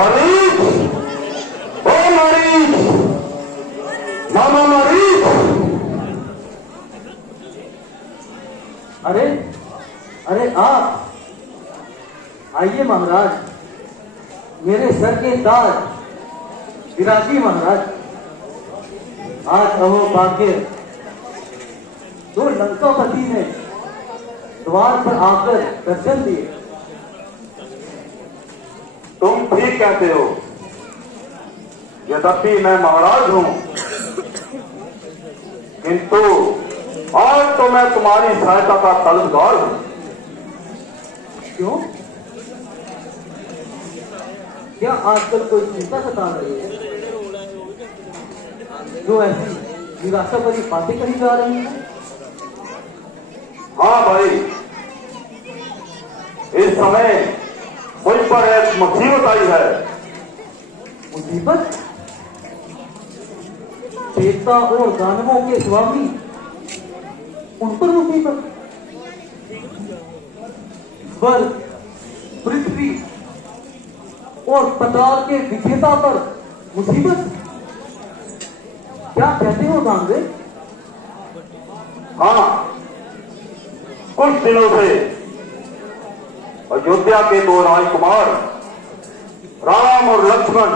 मरीज, ओ मरीज, मामा मरीज। अरे अरे आप आइए महाराज, मेरे सर के ताज विराजी महाराज। आज अहो भाग्य, दो लंकापति ने द्वार पर आकर दर्शन दिए। तुम ठीक कहते हो, यद्यपि मैं महाराज हूं, किंतु आज तो मैं तुम्हारी सहायता का तलबगार हूं। क्यों? क्या आजकल कोई चिंता सता रही है जो ऐसी निराशा भरी बातें कही जा रही है? हाँ भाई, इस समय मुझ पर एक मुसीबत आई है। मुसीबत? देवता और दानवों के स्वामी, उन पर मुसीबत? स्वर्ग, पृथ्वी और पताल के विजेता पर मुसीबत? क्या कहते हो दानवे? हाँ, कुछ दिनों से अयोध्या के दो राजकुमार राम और लक्ष्मण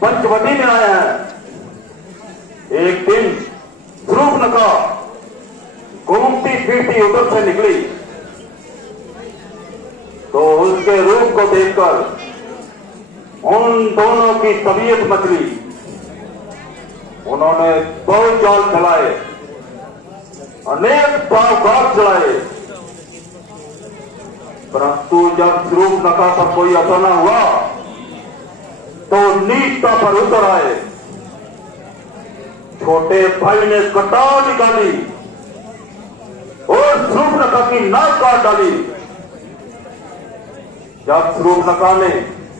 पंचवटी में आए हैं। एक दिन शूर्पणखा घूमती फिरती उधर से निकली तो उसके रूप को देखकर उन दोनों की तबीयत मचली। उन्होंने बहुत जाल चलाए, अनेक घात चलाए, परंतु जब शूर्पणखा पर कोई असर न हुआ तो नीचता पर उतर आए। छोटे भाई ने कटार निकाली और शूर्पणखा की नाक काट डाली। जब शूर्पणखा ने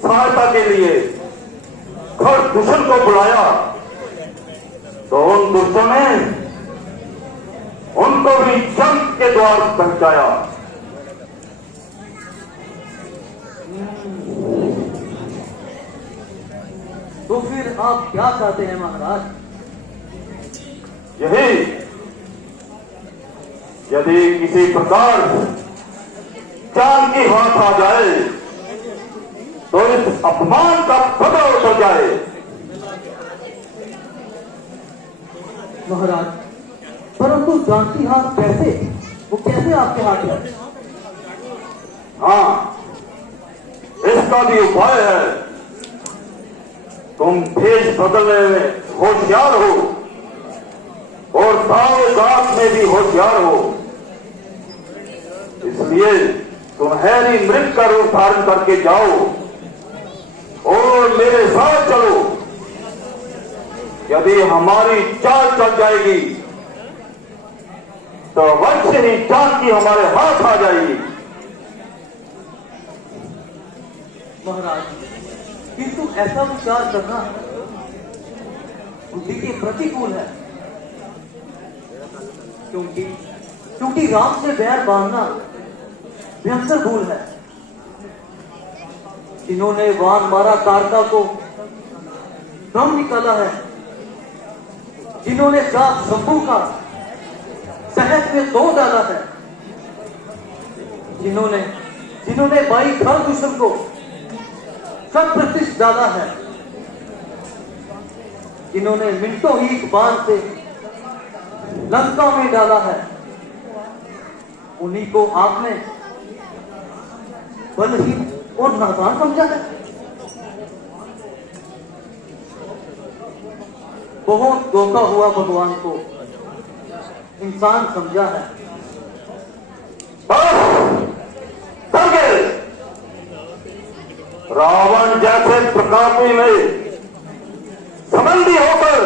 सहायता के लिए खरदूषण को बुलाया तो उन दुष्टों ने उनको भी जंग के द्वार पहुंचाया। तो फिर आप क्या चाहते हैं महाराज? यही, यदि किसी प्रकार जान की हाथ आ जाए तो इस अपमान का पता उतर जाए। महाराज, परंतु जानती हाथ कैसे? वो कैसे आपके हाथ है? हाँ, इसका भी उपाय है। तुम भेष बदलने में होशियार हो और दाव गात में भी होशियार हो, इसलिए सुनहरी मृग का रूप धारण करके जाओ और मेरे साथ चलो। यदि हमारी चाल चल जाएगी तो अवश्य ही जान की हमारे हाथ आ जाएगी। महाराज, किंतु ऐसा विचार करना बुद्धि के प्रतिकूल है, क्योंकि राम से बैर बांधना भयंकर भूल है। जिन्होंने वान मारा तारका को दम निकाला है, जिन्होंने जाप शंभू का सहज में धो डाला है, जिन्होंने भाई खरदूषण को सब प्रतिष्ठ डाला है, जिन्होंने मिनटों ही एक बाण से लंका में डाला है, उन्हीं को आपने बलहीन और नादान समझा है। बहुत धोखा हुआ भगवान को इंसान समझा है। रावण जैसे प्रतापी में संबंधी होकर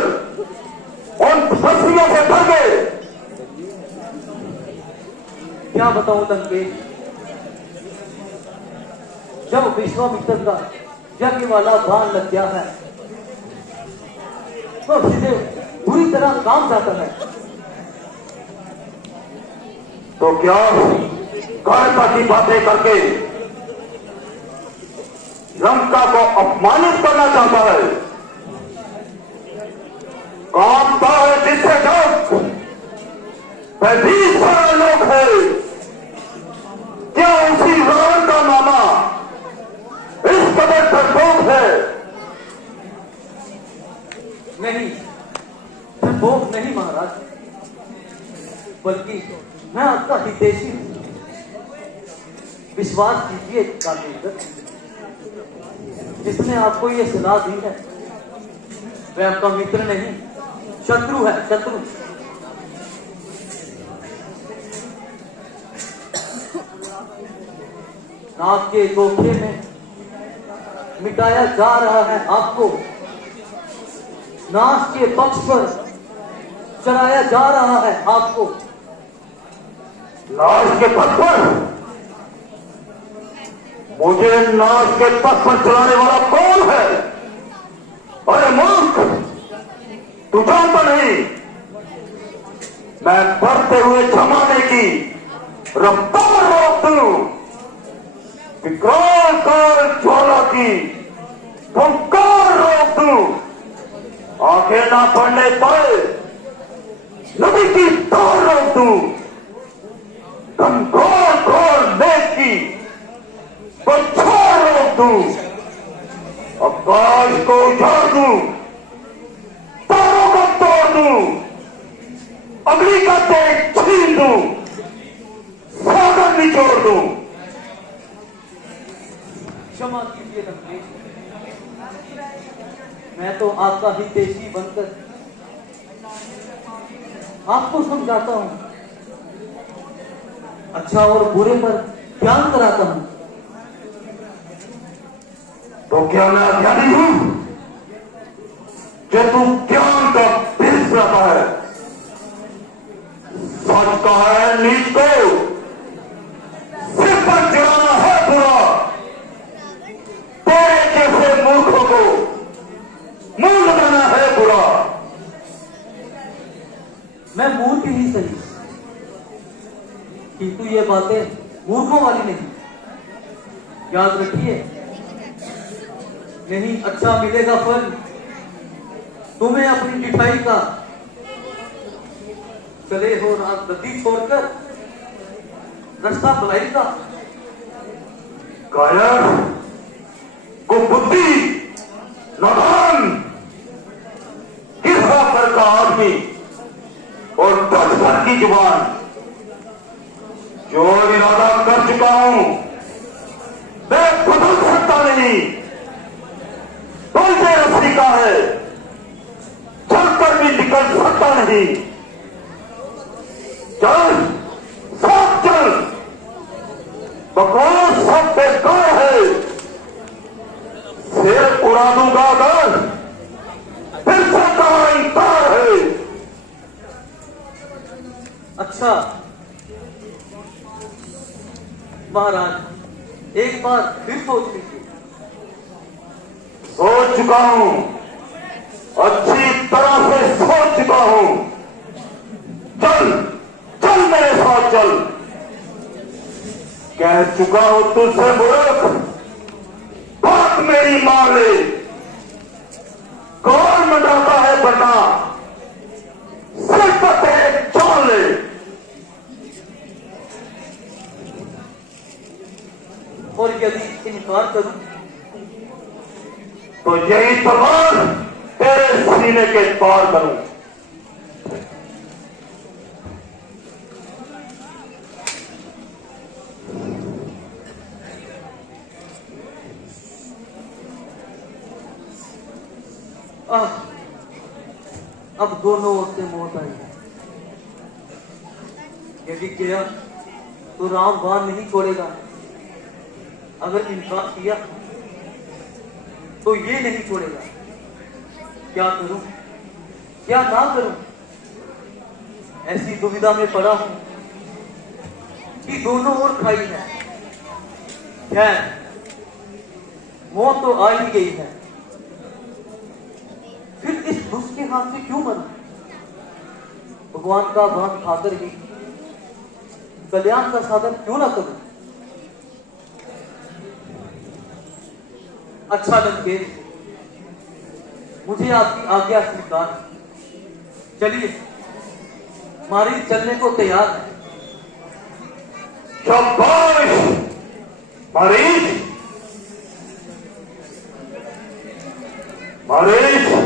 उन शस्त्रियों से डर गए। क्या बताऊं लंकेश, जब विश्वामित्र का यज्ञ वाला बाण लग गया है तो सीधे बुरी तरह काम जाता है। तो क्या कायरता की बातें करके लंका को अपमानित करना चाहता है, कांपता है जिससे जग वह भी सारा लोग है। क्या उसी रावण का मामा इस कदर डरपोक है? नहीं, डरपोक नहीं महाराज, बल्कि मैं आपका हितैषी हूं। विश्वास कीजिए गांधीकर, जिसने आपको ये सलाह दी है वह आपका मित्र नहीं, शत्रु है, शत्रु। नाक के धोखे में मिटाया जा रहा है आपको, नाश के पक्ष पर चढ़ाया जा रहा है आपको। नाश के पथ पर? मुझे नाश के पथ पर चलाने वाला कौन है? अरे मूर्ख, तू जानता नहीं मैं बढ़ते हुए जमाने की रफ्तार रोक दूं, विकराल काल ज्वाला की फुंकार रोक दूं, आंखें ना पड़ने पर नदी की तार रोक दूं, घनघोर घोर मेघ की बौछार रोक दूं, आकाश को उजाड़ दूं, तारों को तोड़ दूं, अग्नि का तेज छीन दूं, सागर निचोड़ दूं। क्षमा कीजिए लंकेश, मैं तो आपका हितैषी बनकर आपको समझाता हूं, अच्छा और बुरे पर ज्ञान कराता हूं। तो क्या मैं अज्ञानी हूं जो तू ज्ञान का बीज रहा है? सच का है नीच को सिर पर चढ़ाना है बुरा, तेरे जैसे मूर्खों को मुंह लगाना है बुरा। मैं मूर्ख ही सही, किंतु ये बातें मूर्खों वाली नहीं, याद रखिए। नहीं अच्छा मिलेगा फल तुम्हें अपनी मिठाई का, चले हो रात गद्दी छोड़कर रास्ता भलाई का। कायर, कुबुद्धि, नादान, गिरहा पर का आदमी और दस भर की जुबान, जो इरादा कर चुका हूं मैं बदल सकता नहीं। बोलते रस्सी का है, चलकर भी निकल सकता नहीं। चल, साथ चल, बकवास सब बेकार है। सिर उड़ा दूंगा अगर फिर से कहा इंकार है। अच्छा महाराज, एक बार फिर सोच लीजिए। सोच चुका हूं, अच्छी तरह से सोच चुका हूं। चल चल मेरे साथ चल। कह चुका हूं तुझसे मूर्ख, बात मेरी मान ले। कौन मंडाता है बना, सिर पर तेरे जान ले। और यदि इनकार करूं तो यही तलवार तेरे सीने के पार करूं। अब दोनों ओर से मौत आई। यदि किया तो राम बाण नहीं छोड़ेगा, अगर इनकार किया तो ये नहीं छोड़ेगा। क्या करूं, क्या ना करूं? ऐसी दुविधा में पड़ा हूं कि दोनों ओर खाई है। खैर, मौत तो आ ही गई है, फिर इस दुष्ट के हाथ से क्यों मरूं? भगवान का बाण खाकर ही कल्याण का साधन क्यों ना करूं? अच्छा लंकेश, मुझे आपकी आज्ञा स्वीकार। चलिए, मारी चलने को तैयार है। शाबाश मारीच, मारीच